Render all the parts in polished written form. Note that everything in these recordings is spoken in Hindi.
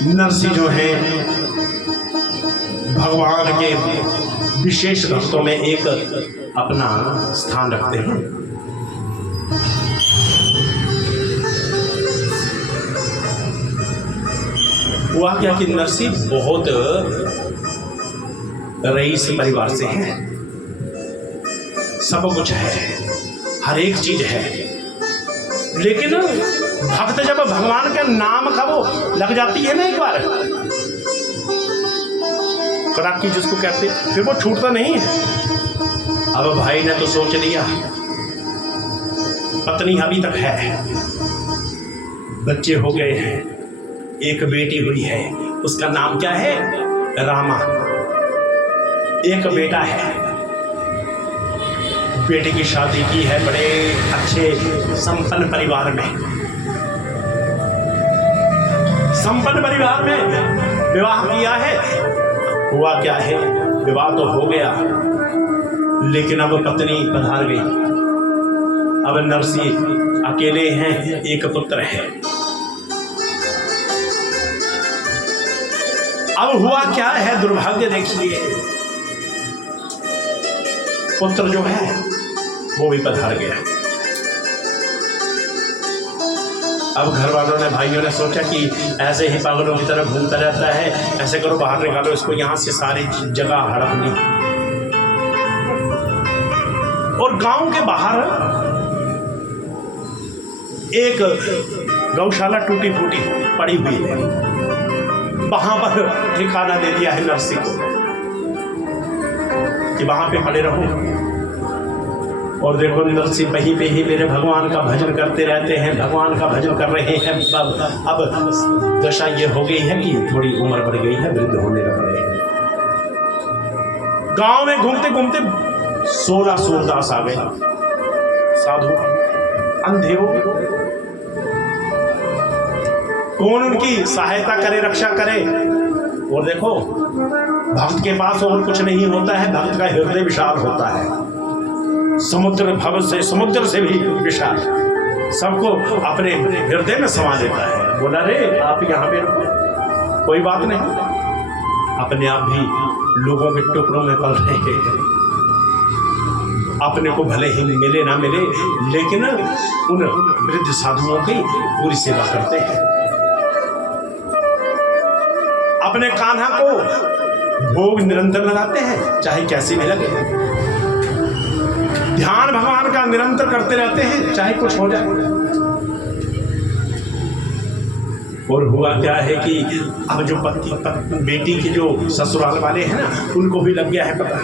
नरसिंह जो है भगवान के विशेष भक्तों में एक अपना स्थान रखते हैं। हुआ क्या कि नरसिंह बहुत रईस परिवार से है, सब कुछ है, हर एक चीज है, लेकिन भक्त जब भगवान का नाम का वो लग जाती है ना एक बार कड़ाकी जिसको कहते, फिर वो छूटता नहीं है। अब भाई ने तो सोच लिया, पत्नी अभी तक है, बच्चे हो गए हैं, एक बेटी हुई है, उसका नाम क्या है? रामा। एक बेटा है, बेटी की शादी की है बड़े अच्छे संपन्न परिवार में, संपन्न परिवार में विवाह किया है। हुआ क्या है, विवाह तो हो गया, लेकिन अब पत्नी पधार गई। अब नरसिंह अकेले हैं, एक पुत्र है। अब हुआ क्या है, दुर्भाग्य देखिए, पुत्र जो है वो भी पधार गया। अब घर वालों ने, भाइयों ने सोचा कि ऐसे ही पागलों की तरह घूमता रहता है, ऐसे करो बाहर निकालो इसको यहाँ से, सारी जगह हड़प ली। और गांव के बाहर एक गौशाला टूटी फूटी पड़ी हुई है, वहां पर ठिकाना दे दिया है नरसिंह को कि वहां पे पड़े रहो। और देखो नरसिंह वहीं पे ही मेरे भगवान का भजन करते रहते हैं, भगवान का भजन कर रहे हैं। अब दशा ये हो गई है कि थोड़ी उम्र बढ़ गई है, वृद्ध होने लग रहे हैं। गांव में घूमते घूमते 16 सूरदास आ गए, साधु अंधे हो गए। कौन उनकी सहायता करे, रक्षा करे? और देखो भक्त के पास और कुछ नहीं होता है, भक्त का हृदय विशाल होता है, समुद्र भव से, समुद्र से भी विशाल, सबको अपने हृदय में समा लेता है। बोला रे आप यहाँ पे रुको, कोई बात नहीं, अपने आप भी लोगों के टुकड़ों में पल रहे हैं, अपने को भले ही मिले ना मिले, लेकिन उन वृद्ध साधुओं की पूरी सेवा करते हैं। अपने कान्हा को भोग निरंतर लगाते हैं, चाहे कैसी भी लगे, ध्यान भगवान का निरंतर करते रहते हैं, चाहे कुछ हो जाए। और हुआ क्या है कि अब जो पति बेटी के जो ससुराल वाले हैं ना, उनको भी लग गया है पता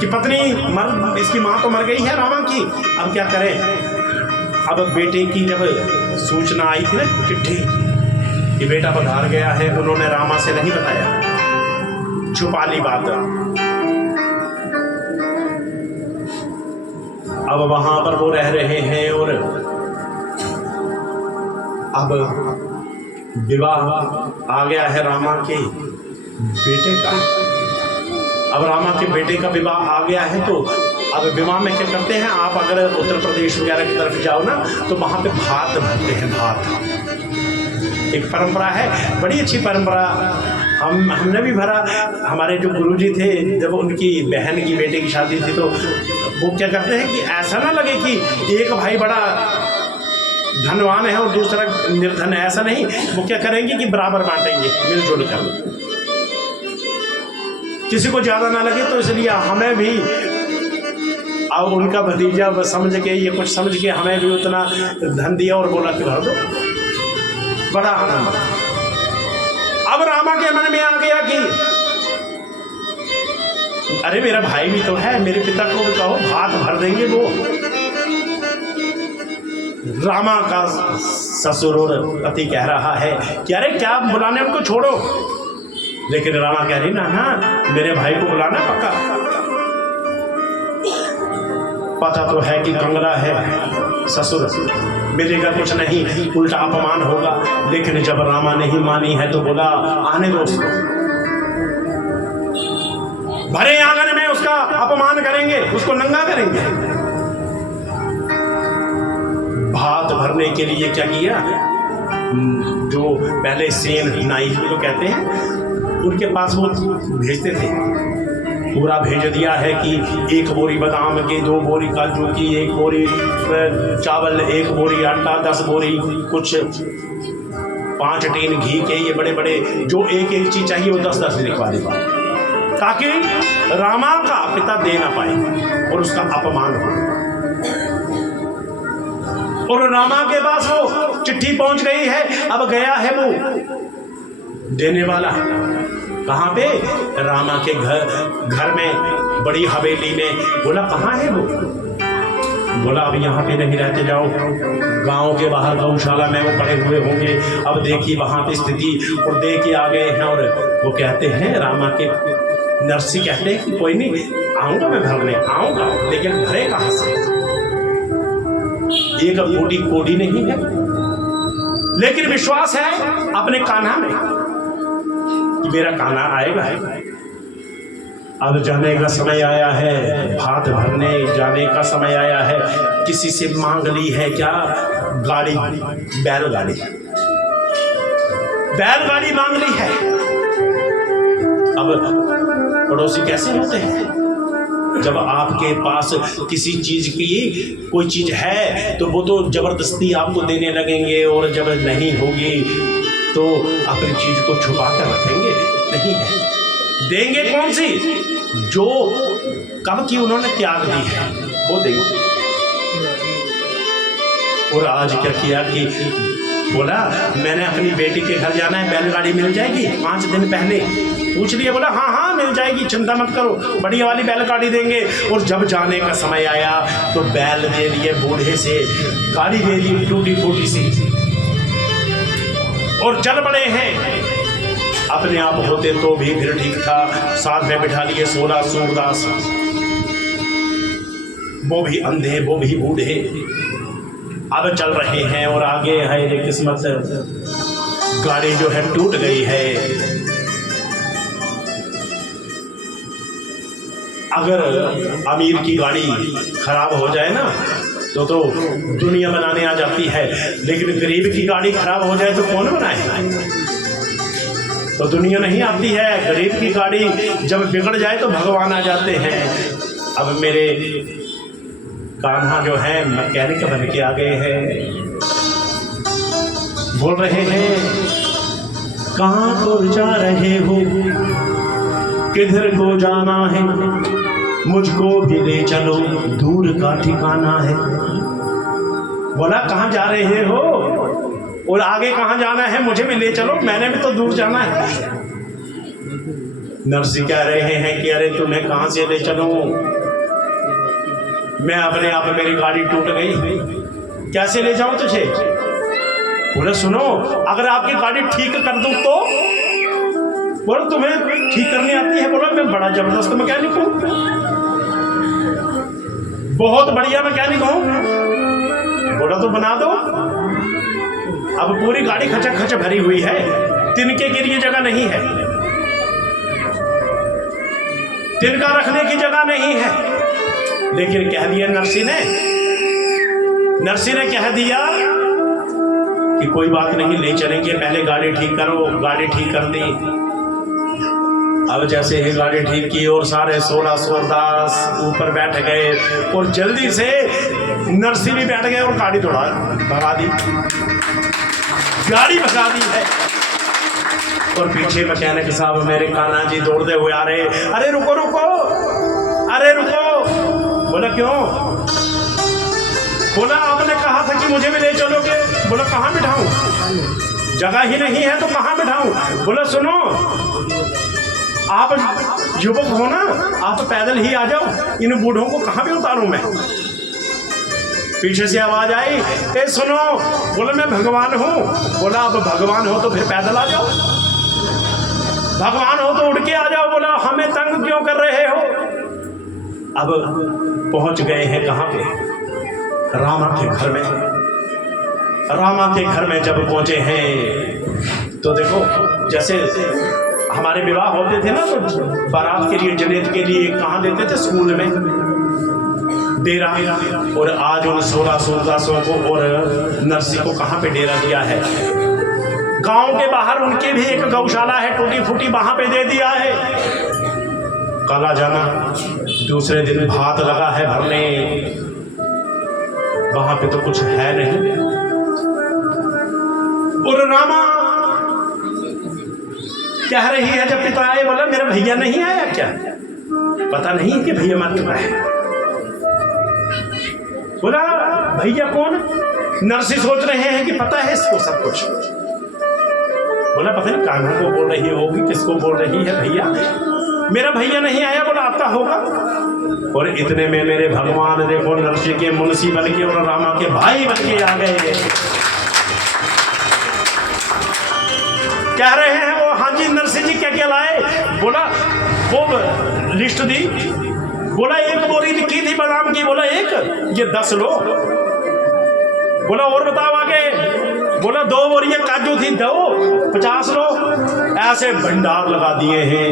कि पत्नी इसकी माँ तो मर गई है रामा की, अब क्या करें। अब बेटे की जब सूचना आई थी ना, चिट्ठी कि बेटा पधार गया है, उन्होंने रामा से नहीं बताया, छुपा ली बात। अब वहां पर वो रह रहे हैं और अब विवाह आ गया है रामा के बेटे का। अब रामा के बेटे का विवाह आ गया है, तो अब विवाह में क्या करते हैं, आप अगर उत्तर प्रदेश वगैरह की तरफ जाओ ना, तो वहाँ पे भात भरते हैं, भात एक परंपरा है, बड़ी अच्छी परंपरा। हमने भी भरा। हमारे जो गुरुजी थे, जब उनकी बहन की बेटे की शादी थी, तो वो क्या करते हैं कि ऐसा ना लगे कि एक भाई बड़ा धनवान है और दूसरा निर्धन है, ऐसा नहीं, वो क्या करेंगे कि बराबर बांटेंगे मिलजुल कर, किसी को ज़्यादा ना लगे। तो इसलिए हमें भी, अब उनका भतीजा समझ के, ये कुछ समझ के हमें भी उतना धन दिया और बोला कि भर दो, बड़ा आनंद। अब रामा के मन में आ गया कि अरे मेरा भाई भी तो है, मेरे पिता को भी कहो भात भर देंगे। वो रामा का ससुर और पति कह रहा है कि अरे क्या बुलाने, उनको छोड़ो। लेकिन रामा कह रही ना ना, मेरे भाई को बुलाना पक्का, पता तो है कि कंगला है ससुर, मिलेगा कुछ नहीं, उल्टा अपमान होगा। लेकिन जब रामा नहीं मानी है तो बोला आने दो उसको, भरे आंगन में उसका अपमान करेंगे, उसको नंगा करेंगे। भात भर भरने के लिए क्या किया, जो पहले सेन नाई जो कहते हैं उनके पास वो भेजते थे, पूरा भेज दिया है कि 1 बोरी बादाम के, 2 बोरी काजू की, 1 बोरी चावल, 1 बोरी आटा, 10 बोरी कुछ, 5 टीन घी के, ये बड़े बड़े जो एक एक चीज चाहिए वो 10-10 लिखवा देगा, ताकि रामा का पिता दे ना पाए और उसका अपमान हो। और रामा के पास वो चिट्ठी पहुंच गई है, अब गया है वो देने वाला कहाँ पे, रामा के घर में, बड़ी हवेली में। बोला कहाँ है वो, बोला अब यहाँ पे नहीं रहते, जाओ गांव के बाहर गौशाला में वो पड़े हुए होंगे। अब देखिए वहाँ पे स्थिति, और देख के आ गए हैं, और वो कहते हैं, रामा के नरसी कहते हैं कि कोई नहीं, आऊँगा मैं भरने, आऊँगा, लेकिन भरे कहाँ से, एक कोडी कोडी नहीं है, लेकिन विश्वास है अपने कान्हा में कि मेरा कान्हा आएगा। अब जाने का समय आया है, भात भरने जाने का समय आया है। किसी से मांग ली है क्या गाड़ी, बैलगाड़ी, बैलगाड़ी मांग ली है। अब पड़ोसी कैसे होते हैं, जब आपके पास किसी चीज की कोई चीज है तो वो तो जबरदस्ती आपको देने लगेंगे, और जब नहीं होगी तो अपनी चीज को छुपा कर रखेंगे, नहीं है, देंगे कौन सी, जो कब की उन्होंने त्याग दी है वो देंगे। और आज क्या किया कि बोला मैंने अपनी बेटी के घर जाना है, बैलगाड़ी मिल जाएगी, 5 दिन पहले पूछ लिया, बोला हाँ हाँ मिल जाएगी, चिंता मत करो, बढ़िया वाली बैलगाड़ी देंगे। और जब जाने का समय आया तो बैल दे दिए बूढ़े से, गाड़ी दे दी टूटी फूटी सी, और चल पड़े हैं। अपने आप होते तो भी फिर ठीक था, साथ में बिठा लिए 16 सूरदास, वो भी अंधे वो भी बूढ़े, अब चल रहे हैं। और आगे है ये किस्मत, गाड़ी जो है टूट गई है। अगर अमीर की गाड़ी खराब हो जाए ना तो दुनिया बनाने आ जाती है, लेकिन गरीब की गाड़ी खराब हो जाए तो कौन बनाए, तो दुनिया नहीं आती है। गरीब की गाड़ी जब बिगड़ जाए तो भगवान आ जाते हैं। अब मेरे कान्हा जो है मैकेनिक बन के आ गए हैं, बोल रहे हैं कहाँ को जा रहे हो, किधर को जाना है, मुझको भी ले चलो, दूर का ठिकाना है। बोला कहाँ जा रहे हो और आगे कहाँ जाना है, मुझे भी ले चलो, मैंने भी तो दूर जाना है। नरसी कह रहे हैं कि अरे तुम्हें कहाँ से ले चलूं, मैं अपने आप मेरी गाड़ी टूट गई, कैसे ले जाऊं तुझे। बोले सुनो, अगर आपकी गाड़ी ठीक कर दूं तो। बोले तुम्हें ठीक करनी आती है। बोला मैं बड़ा जबरदस्त मैकेनिक हूं, बहुत बढ़िया मैकेनिक हूं। बोला तो बना दो। अब पूरी गाड़ी खचा खच भरी हुई है, तिनके के लिए जगह नहीं है, तिनका रखने की जगह नहीं है। लेकिन कह दिया नरसी ने कह दिया कि कोई बात नहीं, ले चलेंगे, पहले गाड़ी ठीक करो। गाड़ी ठीक कर दी। अब जैसे ही गाड़ी ठीक की और सारे 16 सूरदास ऊपर बैठ गए और जल्दी से नरसी भी बैठ गए और गाड़ी भगा दी, गाड़ी भगा दी है। और पीछे मैकेनिक साहब मेरे कान्हा जी दौड़ते हुए आ रहे, अरे रुको रुको, अरे रुको। बोला क्यों। बोला आपने कहा था कि मुझे भी ले चलोगे। बोला कहाँ बिठाऊं, जगह ही नहीं है तो कहाँ बिठाऊं। बोला सुनो, आप युवक हो ना, आप पैदल ही आ जाओ, इन बूढ़ों को कहाँ भी उतारूं मैं। पीछे से आवाज आई, ए सुनो। बोला मैं भगवान हूँ। बोला अब भगवान हो तो फिर पैदल आ जाओ, भगवान हो तो उड़ के आ जाओ। बोला हमें तंग क्यों कर रहे हो। अब पहुंच गए हैं कहाँ पे, रामा के घर में। रामा के घर में जब पहुंचे हैं तो देखो, जैसे हमारे विवाह होते थे ना तो बारात के लिए, जनेत के लिए कहाँ देते थे, स्कूल में। डेरा, और आज उन 16 को और नरसी को कहाँ पे डेरा दिया है? गांव के बाहर उनकी भी एक गौशाला है टूटी फूटी, वहां पे दे दिया है। काला जाना दूसरे दिन भात लगा है भरने, वहां पे तो कुछ है नहीं। और रामा कह रही है जब पिता आए, बोला मेरा भैया नहीं आया क्या? पता नहीं कि भैया मर चुका है। बोला भैया कौन? नरसी सोच रहे हैं कि पता है इसको सब कुछ। बोला पता नहीं कान्हा को बोल रही होगी, किसको बोल रही है भैया, मेरा भैया नहीं आया। बोला आता होगा। और इतने में मेरे भगवान देखो नरसी के मुंशी बन के और रामा के भाई बन के आ गए। कह रहे हैं वो, हाँ जी नरसिंह जी क्या क्या लाए? बोला वो लिस्ट दी। बोला एक बोरी लिखी थी बादाम की। बोला एक, ये 10 लो। बोला और बताओ आगे। बोला 2 बोरियां काजू थी, दो 50 लो। ऐसे भंडार लगा दिए हैं,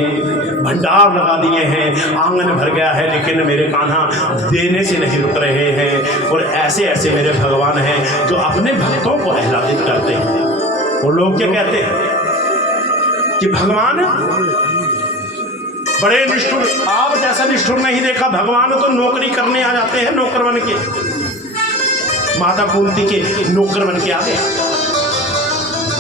भंडार लगा दिए हैं, आंगन भर गया है। लेकिन मेरे कान्हा देने से नहीं रुक रहे हैं। और ऐसे ऐसे मेरे भगवान हैं जो अपने भक्तों को आह्लादित करते हैं। वो लोग क्या कहते हैं कि भगवान बड़े निष्ठुर, आप जैसा निष्ठुर नहीं देखा। भगवान तो नौकरी करने आ जाते हैं, नौकर बन के, माता कुंती के नौकर बन के आ गए।